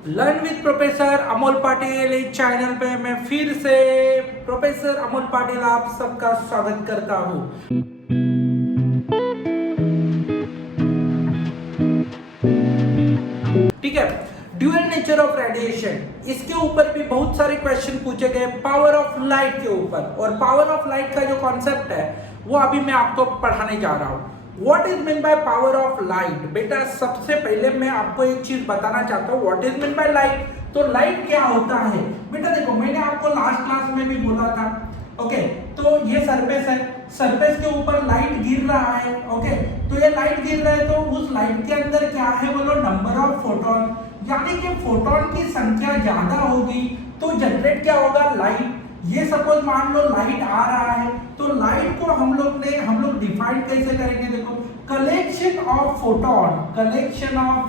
Learn with professor Amol Patil इस channel पे मैं फिर से प्रोफेसर अमोल पाटिल आप सबका स्वागत करता हूँ। ठीक है, ड्यूअल नेचर ऑफ रेडिएशन, इसके ऊपर भी बहुत सारे क्वेश्चन पूछे गए पावर ऑफ लाइट के ऊपर, और पावर ऑफ लाइट का जो कॉन्सेप्ट है वो अभी मैं आपको पढ़ाने जा रहा हूँ। What is mean by power of light? बेटा सबसे पहले मैं आपको एक चीज बताना चाहता हूँ, what is mean by light. तो लाइट क्या होता है बेटा? देखो मैंने आपको लास्ट क्लास में भी बोला था, ओके तो ये सरफेस है, सरफेस के ऊपर लाइट गिर रहा है, ओके तो ये लाइट गिर रहा है तो उस लाइट के अंदर क्या है बोलो, नंबर ऑफ फोटोन, यानी कि फोटोन की संख्या ज्यादा होगी तो जनरेट क्या होगा, लाइट। ये सपोज मान लो लाइट आ रहा है तो लाइट को हम लोग डिफाइन कैसे करेंगे? देखो collection of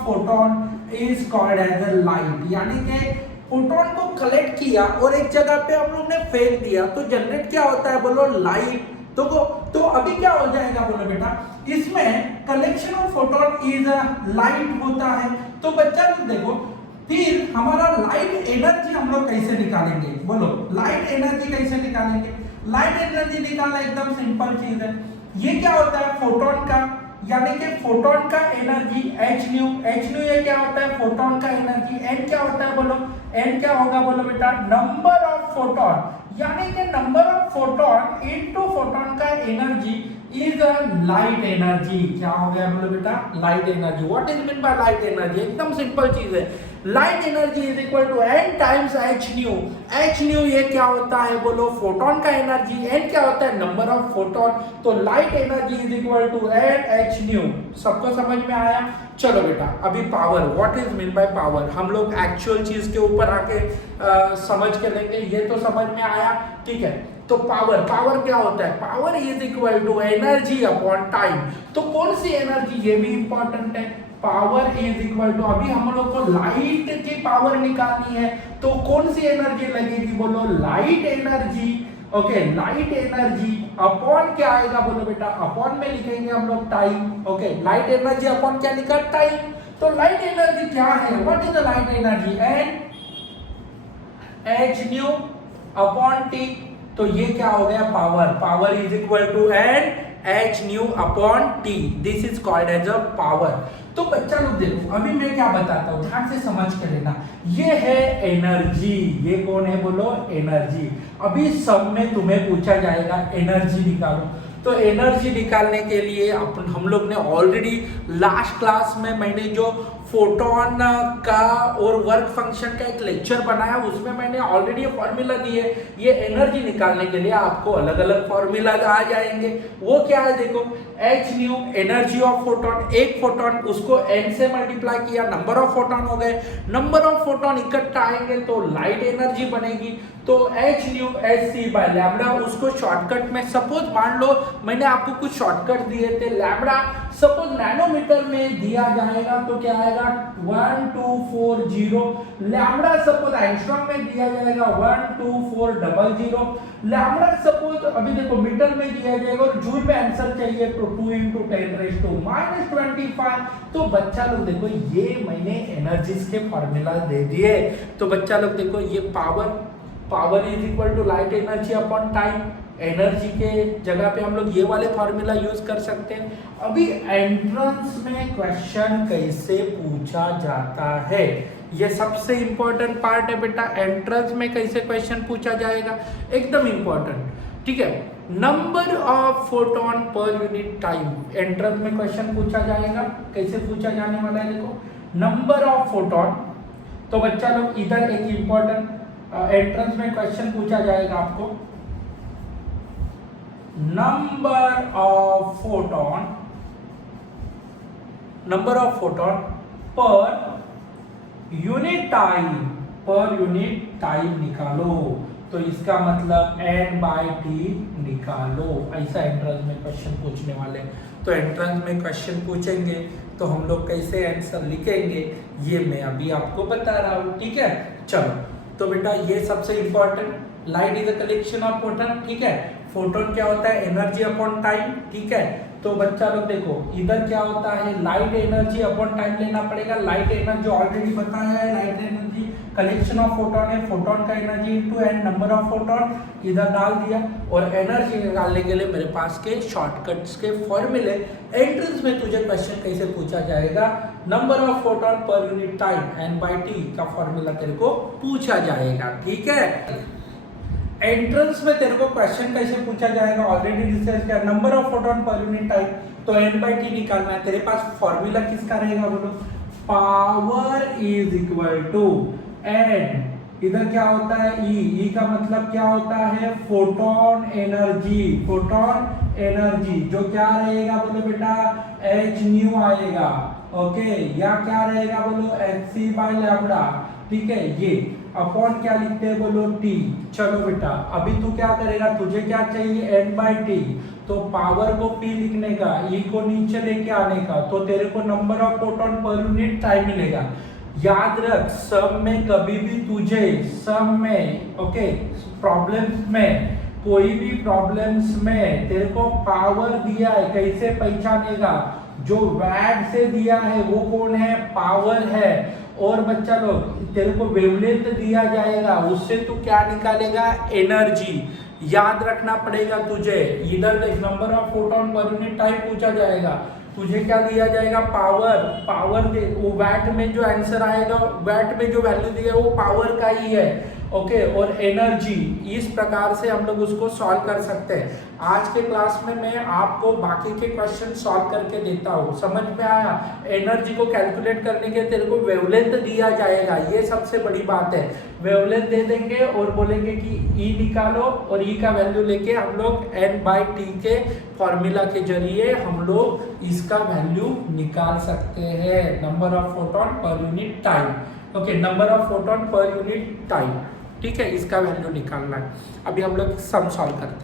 photon is called as a light, यानी कि फोटोन को कलेक्ट किया और एक जगह पे हम लोग ने फेंक दिया तो जनरेट क्या होता है बोलो, लाइट। तो अभी क्या हो जाएगा बोलो बेटा, इसमें collection of photon is a light होता है। तो बच्चा लोग देखो फिर हमारा लाइट एनर्जी हम लोग कैसे निकालेंगे बोलो, लाइट एनर्जी कैसे निकालेंगे? लाइट एनर्जी निकालना एकदम सिंपल चीज है। ये क्या होता है फोटोन का, यानी कि फोटोन का एनर्जी एच न्यू, ये क्या होता है फोटोन का एनर्जी। एन क्या होता है बोलो, एन क्या होगा बोलो बेटा, नंबर ऑफ फोटोन, यानी कि number of photon into photon का energy is a light energy. क्या हो गया बोलो बेटा, light energy. What is mean by light energy? एकदम सिंपल चीज है, light energy is equal to n times h nu. H nu ये क्या होता है बोलो, फोटोन का एनर्जी, एन क्या होता है नंबर ऑफ फोटोन, तो light energy is equal to N H nu. सबको समझ में आया? चलो बेटा अभी power, what is mean by power हम लोग एक्चुअल चीज के ऊपर आके समझ के लेंगे। ये तो समझ में आया, ठीक है। तो पावर क्या होता है? Power is equal to energy upon time. तो कौन सी एनर्जी, ये भी इंपॉर्टेंट है। पावर इज इक्वल टू, अभी हम लोग को लाइट की पावर निकालनी है तो कौन सी एनर्जी लगेगी बोलो, light energy. Okay light energy upon क्या आएगा बोलो बेटा, अपॉन में लिखेंगे हम लोग time. Okay light energy upon क्या लिखा, टाइम। तो लाइट एनर्जी क्या है, what is the light energy? N H nu upon T. तो ये क्या हो गया, power is equal to N H nu upon T, this is called as a power. तो बच्चा लोग देखो अभी मैं क्या बताता हूँ, ध्यान से समझ कर लेना। ये है एनर्जी, ये कौन है बोलो, एनर्जी। अभी सब में तुम्हें पूछा जाएगा एनर्जी निकालो, तो एनर्जी निकालने के लिए अपन हम लोग ने ऑलरेडी लास्ट क्लास में मैंने जो फोटोन का और वर्क फंक्शन का एक लेक्चर बनाया उसमें मैंने ऑलरेडी ये फॉर्मूला दिए। ये एनर्जी निकालने के लिए आपको अलग अलग फॉर्मूला आ जाएंगे। वो क्या है देखो, H new energy of photon, एक फोटोन उसको एन से मल्टीप्लाई किया, नंबर ऑफ फोटोन हो गए, नंबर ऑफ फोटोन इकट्ठा आएंगे तो लाइट एनर्जी बनेगी। तो H nu H C by lambda, उसको शॉर्टकट में सपोज मान लो मैंने आपको कुछ शॉर्टकट दिए थे, लैम्बडा सपोज नैनोमीटर में दिया जाएगा तो क्या आएगा 1240, लैम्बडा सपोज एंगस्ट्रॉम में दिया जाएगा 12400, लैम्बडा सपोज अभी देखो मीटर में दिया जाएगा और जूल में आंसर चाहिए तो 2 × 10⁻25। तो बच्चा लोग देखो ये मैंने एनर्जीज के फॉर्मूला दे दिए। तो बच्चा लोग देखो ये power is equal to light energy upon time, energy के जगह पे हम लोग ये वाले फॉर्मूला यूज कर सकते हैं। अभी एंट्रेंस में क्वेश्चन कैसे पूछा जाता है, ये सबसे इंपॉर्टेंट पार्ट है बेटा। एंट्रेंस में कैसे क्वेश्चन पूछा जाएगा, एकदम इंपॉर्टेंट, ठीक है। Number of photon per unit time, entrance में क्वेश्चन पूछा जाएगा। कैसे पूछा जाने वाला है देखो, नंबर ऑफ फोटोन। तो बच्चा लोग इधर एक इंपॉर्टेंट एंट्रेंस में क्वेश्चन पूछा जाएगा आपको, number of photon per unit time निकालो। तो इसका मतलब n/t निकालो, ऐसा एंट्रेंस में क्वेश्चन पूछने वाले। तो एंट्रेंस में क्वेश्चन पूछेंगे तो हम लोग कैसे आंसर लिखेंगे ये मैं अभी आपको बता रहा हूँ, ठीक है। चलो तो बेटा ये सबसे important, light is a collection of photon, ठीक है। फोटोन क्या होता है, एनर्जी अपॉन टाइम, ठीक है। तो बच्चा लोग देखो इधर क्या होता है, लाइट एनर्जी अपॉन टाइम लेना पड़ेगा। लाइट एनर्जी ऑलरेडी बताया है, light energy collection of photon है, फोटोन का energy into N number of photon इधर डाल दिया, और एनर्जी निकालने के लिए मेरे पास के शॉर्टकट्स के फॉर्मूले। एंट्रेंस में तुझे क्वेश्चन कैसे पूछा जाएगा, number of photon per unit time n/t का फॉर्मूला तेरे को पूछा जाएगा, ठीक है। एंट्रेंस में तेरे को क्वेश्चन कैसे पूछा जाएगा ऑलरेडी डिस्कस किया, number of photon per unit time, तो n/t निकालना है। तेरे पास फॉर्मूला किसका रहेगा बोलो, power is equal to n, इधर क्या होता है E का मतलब क्या होता है, फोटोन एनर्जी, फोटोन एनर्जी जो क्या रहेगा बोलो बेटा, h न्यू आएगा, ओके, या क्या रहेगा बोलो, hc/λ, ठीक है। ये अपॉन क्या लिखते हैं बोलो, t। चलो बेटा अभी तू क्या करेगा, तुझे क्या चाहिए n/t, तो पावर को p लिखने का, e को नीचे लेके आने का, तो तेरे को number of photon per unit time मिलेगा। याद रख सम में कभी भी तुझे, सम में, ओके, प्रॉब्लम्स में, कोई भी प्रॉब्लम्स में तेरे को पावर दिया है, कैसे पहचानेगा, जो वैट से दिया है वो कौन है, पावर है। और बच्चा लोग तेरे को वेवलेंथ दिया जाएगा, उससे तू क्या निकालेगा, एनर्जी। याद रखना पड़ेगा तुझे, इधर number of photon per unit time पूछा जाएगा, तुझे क्या दिया जाएगा, पावर, पावर दे, वो वैट में जो आंसर आएगा, वैट में जो वैल्यू दिया वो पावर का ही है, ओके, और एनर्जी। इस प्रकार से हम लोग उसको सॉल्व कर सकते हैं। आज के क्लास में मैं आपको बाकी के क्वेश्चन सॉल्व करके देता हूँ, समझ में आया। एनर्जी को कैलकुलेट करने के तेरे को वेवलेंथ दिया जाएगा, ये सबसे बड़ी बात है। वेवलेंथ दे देंगे और बोलेंगे कि E निकालो, और E का वैल्यू लेके हम लोग n/t के फॉर्मूला के जरिए हम लोग इसका वैल्यू निकाल सकते हैं, number of photon per unit time, okay, number of photon per unit time, ठीक है, इसका वैल्यू निकालना है। अभी हम लोग सम सॉल्व करते हैं।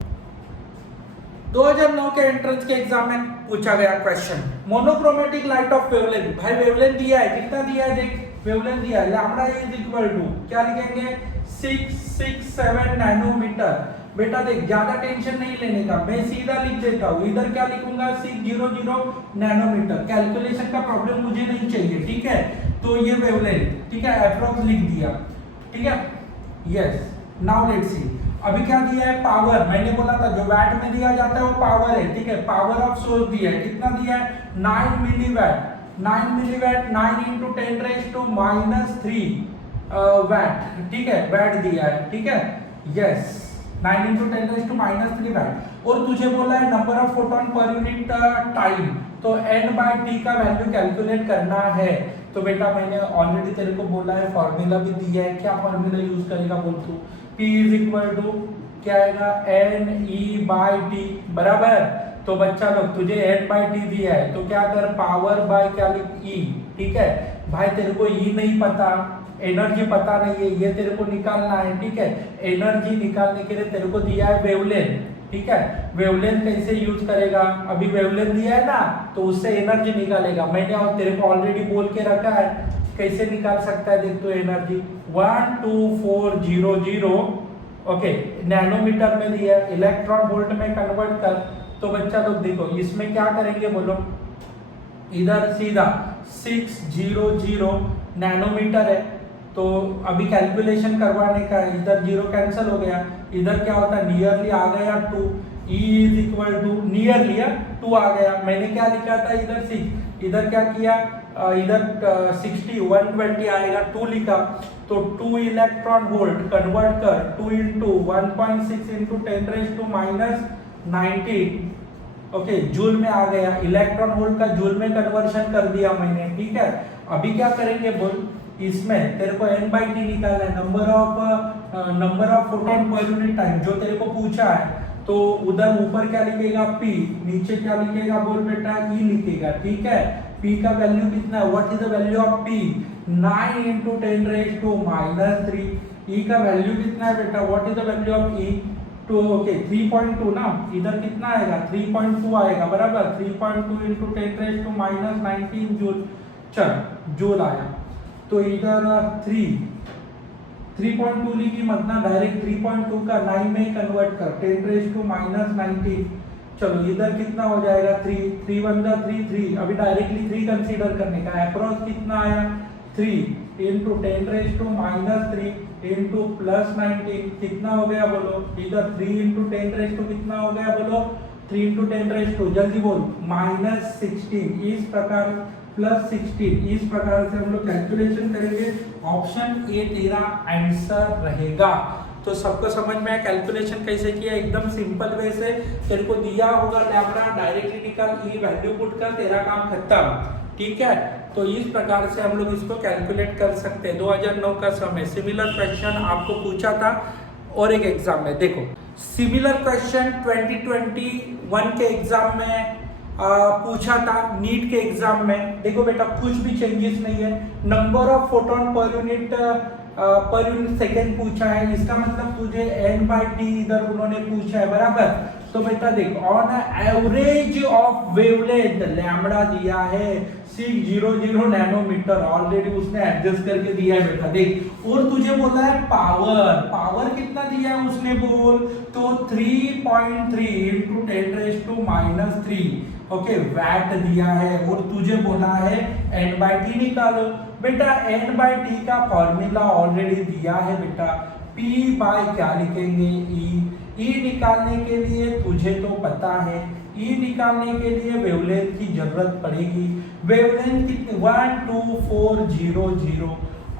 2009 के एंट्रेंस के एग्जाम में पूछा गया question, monochromatic light of wavelength. भाई वेवलेंथ दिया है, कितना दिया है देख, वेवलेंथ दिया है, लैम्बडा इज इक्वल टू क्या लिखेंगे, 667 नैनोमीटर। बेटा देख ज्यादा टेंशन नहीं लेने का, मैं सीधा लिख देता हूँ, इधर क्या लिखूंगा, 600 नैनोमीटर। कैलकुलेशन का प्रॉब्लम मुझे नहीं चाहिए, ठीक है। तो ये वेवलेंथ, ठीक है, अप्रॉक्स लिख दिया, ठीक है, यस। नाउ लेट्स सी, अभी क्या दिया है, पावर। मैंने बोला था जो वैट में दिया जाता है वो पावर है, ठीक है। पावर ऑफ सोर्स दिया है, कितना दिया है, 9 मिलीवैट, 9 मिलीवैट, 9 × 10⁻³ वैट, ठीक है, वैट दिया है, ठीक है, यस, 9 × 10⁻³ वैट। और तुझे बोला है number of photon per unit time, तो n/t का वैल्यू कैलकुलेट करना है। तो बेटा मैंने ऑलरेडी तेरे को बोला है, फॉर्मूला भी दिया है, क्या फॉर्मूला यूज करेगा बोल तू, P = क्या आएगा, NE/t, बराबर। तो बच्चा लोग तुझे n/t दिया है, तो क्या कर, पावर बाय क्या लिख, E, ठीक है। भाई तेरे को E नहीं पता, एनर्जी पता नहीं है, ये तेरे को निकालना है, ठीक है। एनर्जी निकालने के लिए तेरे को दिया है वेवलेंथ, ठीक है। वेवलेंथ कैसे यूज करेगा, अभी वेवलेंथ दिया है ना, तो उससे एनर्जी निकालेगा। मैंने और तेरे को ऑलरेडी बोल के रखा है, कैसे निकाल सकता है देख, तो एनर्जी 12400, ओके, नैनोमीटर में दिया है, इलेक्ट्रॉन वोल्ट में कन्वर्ट कर। तो बच्चा लोग देखो इसमें क्या करेंगे बोलो, इधर सीधा 600 नैनोमीटर है, तो अभी कैलकुलेशन करवाने का, इधर 0 कैंसिल हो गया, इधर क्या होता है, नियरली आ गया 2, E = नियरली 2 आ गया। मैंने क्या लिखा था, इधर 6, इधर क्या किया, इधर 60 120 आएगा, 2 लिखा, तो 2 इलेक्ट्रॉन वोल्ट कन्वर्ट कर, 2 × 1.6 × 10⁻19, ओके, जूल में आ गया, इलेक्ट्रॉन वोल्ट का जूल में कन्वर्शन कर दिया मैंने, ठीक है। अभी क्या करेंगे बोल, इसमें तेरे को n/t निकालना है, number of photon per unit time, जो तेरे को पूछा है। तो उधर ऊपर क्या लिखेगा, P, नीचे क्या लिखेगा बोल बेटा, E लिखेगा, ठीक है। P का वैल्यू कितना है, what is the value of P, 9 × 10⁻³ E का वैल्यू कितना है बेटा, what is the value of E, तो ओके 3.2 ना, इधर कितना आएगा, 3.2 आएगा, बराबर। 3.2 × 10⁻19 जूल, चल जूल आया, तो इधर 3.2 लिखी मत ना, डायरेक्ट 3.2 का 9 में कन्वर्ट कर, 10⁻19। चलो इधर कितना हो जाएगा, 3 1 3 3, अभी डायरेक्टली 3 कंसीडर करने का, अप्रॉक्स कितना आया, 3 इंटू 10⁻³ इंटू +19 कितना हो गया बोलो, इधर 3 इंटू 10 कितना हो गया बोलो, 3 इंटू 10 जल्दी बोल, -16 इस प्रकार +16 इस प्रकार से हम लोग कैलकुलेशन करेंगे। ऑप्शन ए तेरा आंसर रहेगा। तो सबको समझ में आया कैलकुलेशन कैसे किया, एकदम सिंपल वे से तेरे को दिया होगा लैम्बडा, डायरेक्टली निकाल, ई वैल्यू पुट कर, तेरा काम खत्म। ठीक है, तो इस प्रकार से हम लोग इसको कैलकुलेट कर सकते हैं। 2009 का समय सिमिलर क्वेश्चन आपको पूछा था और एक एग्जाम में देखो, सिमिलर क्वेश्चन 2021 के एग्जाम में पूछा था, नीट के एग्जाम में। देखो बेटा कुछ भी चेंजेस नहीं है, number of photon per unit second पूछा है, इसका मतलब तुझे n/t इधर उन्होंने पूछा है, बराबर। तो बेटा देख, on average of wavelength lambda दिया है 600 नैनोमीटर, ऑलरेडी उसने एडजस्ट करके दिया है बेटा देख। और तुझे बोला है पावर कितना दिया है उसने बोल, तो 3.3 इंटू 10⁻³ ओके वैट दिया है। और तुझे बोला है n/t निकालो, बेटा n/t का फॉर्मूला ऑलरेडी दिया है बेटा, p बाय क्या लिखेंगे, e निकालने के लिए तुझे तो पता है, e निकालने के लिए वेवलेंथ की जरूरत पड़ेगी। वेवलेंथ कितनी 12400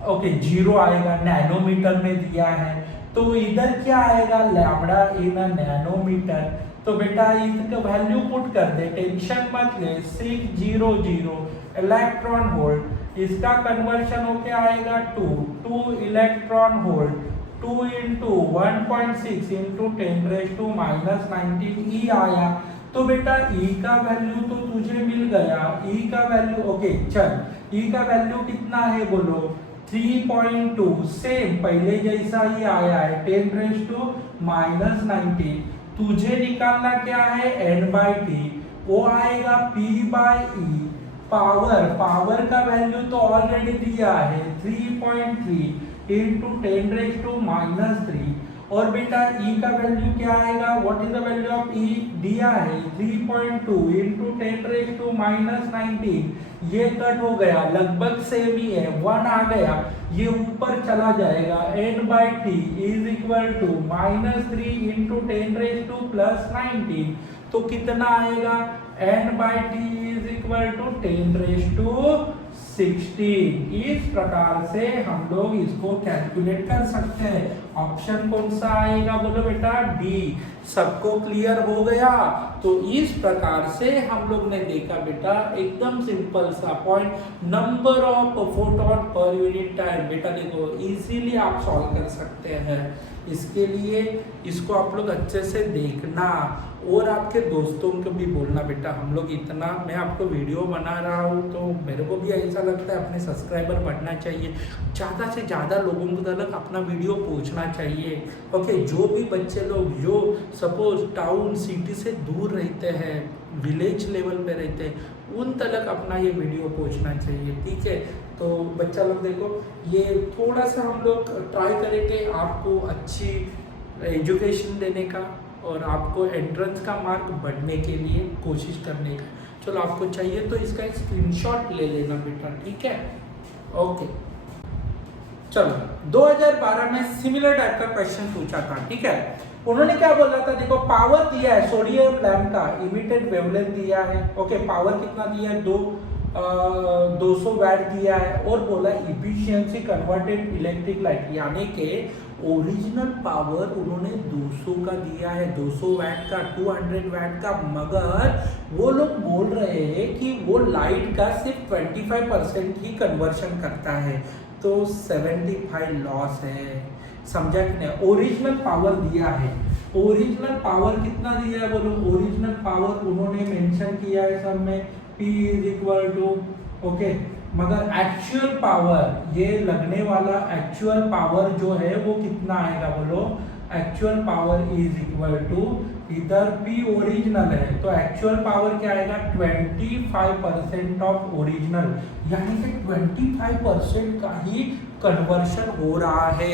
ओके 0 आएगा, नैनोमीटर में दिया है, तो इधर क्या आएगा लैम्बडा इन नैनोमीटर। तो बेटा इसका वैल्यू पुट कर दे, टेंशन मत ले, 600 इलेक्ट्रॉन वोल्ट, इसका कन्वर्शन होके आएगा 2 इलेक्ट्रॉन वोल्ट, 2 इंटू 1.6 इंटू 10⁻⁻19 ई आया। तो बेटा ई का वैल्यू तो तुझे मिल गया, ई का वैल्यू ओके चल, ई का वैल्यू कितना है बोलो, 3.2 सेम पहले जैसा ही आया है, 10⁻⁻19। तुझे निकालना क्या है n/t, वो आएगा p/e। पावर का वैल्यू तो ऑलरेडी दिया है 3.3 इंटू 10⁻³ और बेटा e का वैल्यू क्या आएगा, what is the value of e दिया है 3.2 इंटू 10⁻⁻19। ये कट हो गया, लगभग सेम ही है, 1 आ गया, ये ऊपर चला जाएगा, n/t is equal to -3 into 10⁻⁻19। तो कितना आएगा, n/t इज इक्वल टू 10⁻16। इस प्रकार से हम लोग इसको कैलकुलेट कर सकते हैं। ऑप्शन कौन सा आएगा बोलो बेटा, डी। सबको क्लियर हो गया। तो इस प्रकार से हम लोग ने देखा बेटा, एकदम सिंपल सा point, number of photon per unit time. बेटा देखो इजीली आप सॉल्व कर सकते हैं, इसके लिए इसको आप लोग अच्छे से देखना और आपके दोस्तों को भी बोलना बेटा, हम लोग इतना, मैं आपको वीडियो बना रहा हूँ तो मेरे को भी ऐसा लगता है अपने सब्सक्राइबर बढ़ना चाहिए, ज़्यादा से ज़्यादा लोगों तक अपना वीडियो पहुँचना चाहिए। ओके, जो भी बच्चे लोग जो सपोज टाउन सिटी से दूर रहते हैं, विलेज लेवल पे रहते हैं, उन तक अपना ये वीडियो पहुँचना चाहिए। ठीक है, तो बच्चा लोग देखो, ये थोड़ा सा हम लोग ट्राई करेंगे आपको अच्छी एजुकेशन देने का और आपको एंट्रेंस का मार्क बढ़ने के लिए कोशिश करने का। चलो आपको चाहिए तो इसका एक स्क्रीनशॉट ले लेना बेटा, ठीक है। ओके, चलो 2012 में सिमिलर टाइप का क्वेश्चन पूछा था, ठीक है। उन्होंने क्या बोला था, देखो पावर दिया है सोडियम लैम्प का, इमिटेड वेवलेंथ दिया है। ओके, पावर कितना दिया है, 200 वैट दिया है और बोला इफिशिएंसी कन्वर्टेड इलेक्ट्रिक लाइट, यानी कि ओरिजिनल पावर उन्होंने 200 का दिया है, 200 वैट का, 200 वैट का, मगर वो लोग बोल रहे हैं कि वो लाइट का सिर्फ 25% ही कन्वर्शन करता है, तो 75 लॉस है। समझा कि नहीं? ओरिजिनल पावर दिया है, ओरिजिनल पावर कितना दिया है बोलो, ओरिजिनल पावर उन्होंने मेंशन किया है सब में, P is equal to okay, मगर एक्चुअल पावर, ये लगने वाला एक्चुअल पावर जो है वो कितना आएगा बोलो, actual power is equal to, इधर P ओरिजिनल है तो एक्चुअल पावर क्या आएगा, 25% ऑफ ओरिजिनल, यानी कि 25% का ही कन्वर्शन हो रहा है।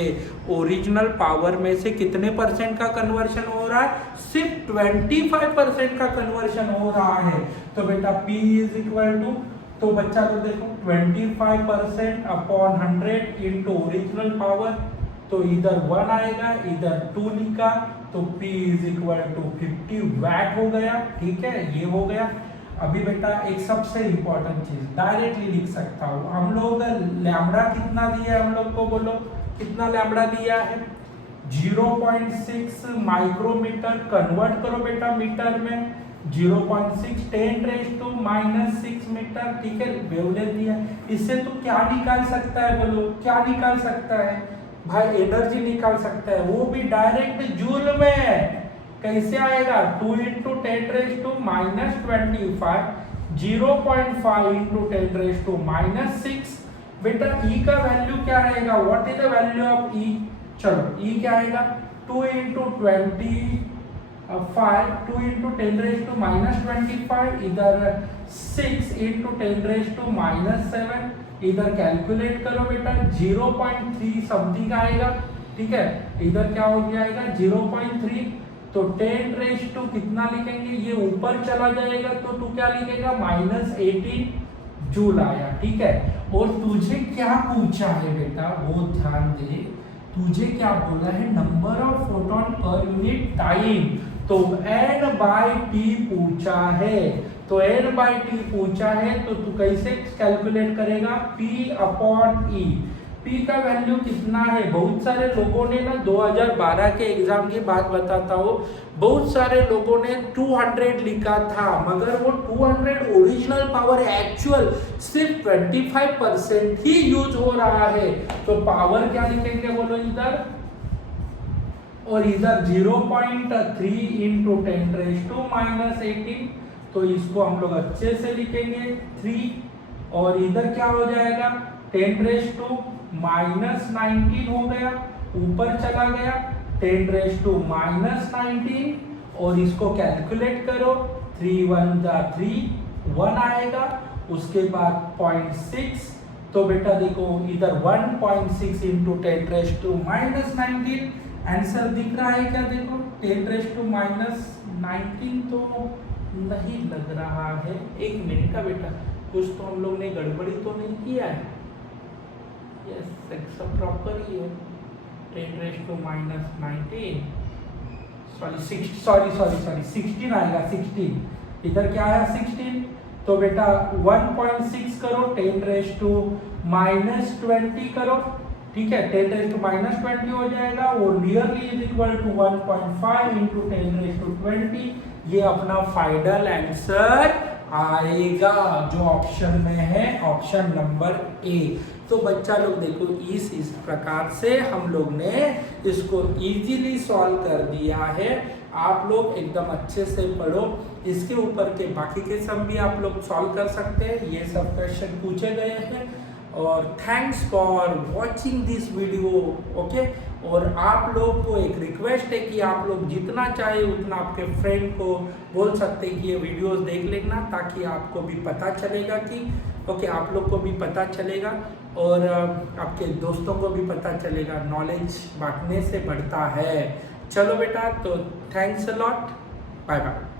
ओरिजिनल पावर में से कितने परसेंट का कन्वर्शन हो रहा है, सिर्फ 25% का कन्वर्शन हो रहा है। तो बेटा P इज इक्वल टू, तो बच्चा लोग देखो 25% अपॉन 100 इंटू ओरिजिनल पावर, तो इधर 1 आएगा, इधर 2 लिखा, तो P is equal to 50 watt हो गया। ठीक है, ये हो गया। अभी बेटा एक सबसे इंपॉर्टेंट चीज डायरेक्टली लिख सकता हूँ। हम लोग लैम्बडा कितना दिया है, हम लोग को बोलो कितना लैम्बडा दिया है, 0.6 माइक्रोमीटर। कन्वर्ट करो बेटा मीटर में, 0.6 10⁻⁻⁶ मीटर। ठीक है, वेवलेंथ दिया। इससे तो क्या निकाल सकता है बोलो, क्या निकाल सकता है भाई, एनर्जी निकाल सकता है, वो भी डायरेक्ट जूल में। कैसे आएगा, 2 इंटू 10⁻⁻25, 0.5 इंटू 10⁻⁻6। बेटा ई का वैल्यू क्या रहेगा, what is the value of e, चलो ई क्या आएगा, 2 इंटू 10⁻25, इधर 6 इंटू 10⁻7, इधर कैलकुलेट करो बेटा, 0.3 समथिंग आएगा। ठीक है, इधर क्या हो जाएगा 0.3, तो 10 कितना लिखेंगे, ये ऊपर चला जाएगा, तो तू क्या लिखेगा -18 जूल आया। ठीक है, और तुझे क्या पूछा है बेटा, वो ध्यान दे, तुझे क्या बोला है, number of photon per unit time, तो n/t पूछा है, तो n/t पूछा है, तो तू कैसे कैलकुलेट करेगा, P/E। P का वैल्यू कितना है, बहुत सारे लोगों ने ना 2012 के एग्जाम की बात बताता हूँ, बहुत सारे लोगों ने 200 लिखा था, मगर वो 200 ओरिजिनल पावर एक्चुअल सिर्फ 25% ही यूज हो रहा है। तो पावर क्या लिखेंगे बोलो इधर, और इधर 0.3 इंटू 10⁻⁻18, तो इसको हम लोग अच्छे से लिखेंगे 3, और इधर क्या हो जाएगा 10⁻⁻19 हो गया, ऊपर चला गया 10⁻⁻19, और इसको कैलकुलेट करो, 3 1 3, 1 आएगा, उसके बाद 0.6, तो बेटा देखो इधर 1.6 इंटू 10⁻⁻19, आंसर दिख रहा है क्या, देखो 10⁻⁻19 तो नहीं लग रहा है, एक मिनट का बेटा, कुछ तो हम लोग ने गड़बड़ी तो नहीं किया है, यस सब प्रॉपर ही है, 10⁻⁻19 सॉरी 16 आएगा, 16 इधर क्या आया 16, तो बेटा 1.6 करो, 10⁻⁻20 करो। ठीक है, 10⁻⁻20 हो जाएगा, और nearly is equal to 1.5 into 10⁻20, ये अपना फाइनल आंसर आएगा, जो ऑप्शन में है, ऑप्शन नंबर ए। तो बच्चा लोग देखो इस प्रकार से हम लोग ने इसको इजीली सॉल्व कर दिया है। आप लोग एकदम अच्छे से पढ़ो, इसके ऊपर के बाकी के सम भी आप लोग सॉल्व कर सकते हैं, ये सब क्वेश्चन पूछे गए हैं। और thanks for watching this video, okay. और आप लोग को एक रिक्वेस्ट है कि आप लोग जितना चाहे उतना आपके फ्रेंड को बोल सकते हैं कि ये वीडियोस देख लेना, ताकि आपको भी पता चलेगा कि ओके, आप लोग को भी पता चलेगा, और आपके दोस्तों को भी पता चलेगा, नॉलेज बांटने से बढ़ता है। चलो बेटा, तो thanks a lot, bye bye.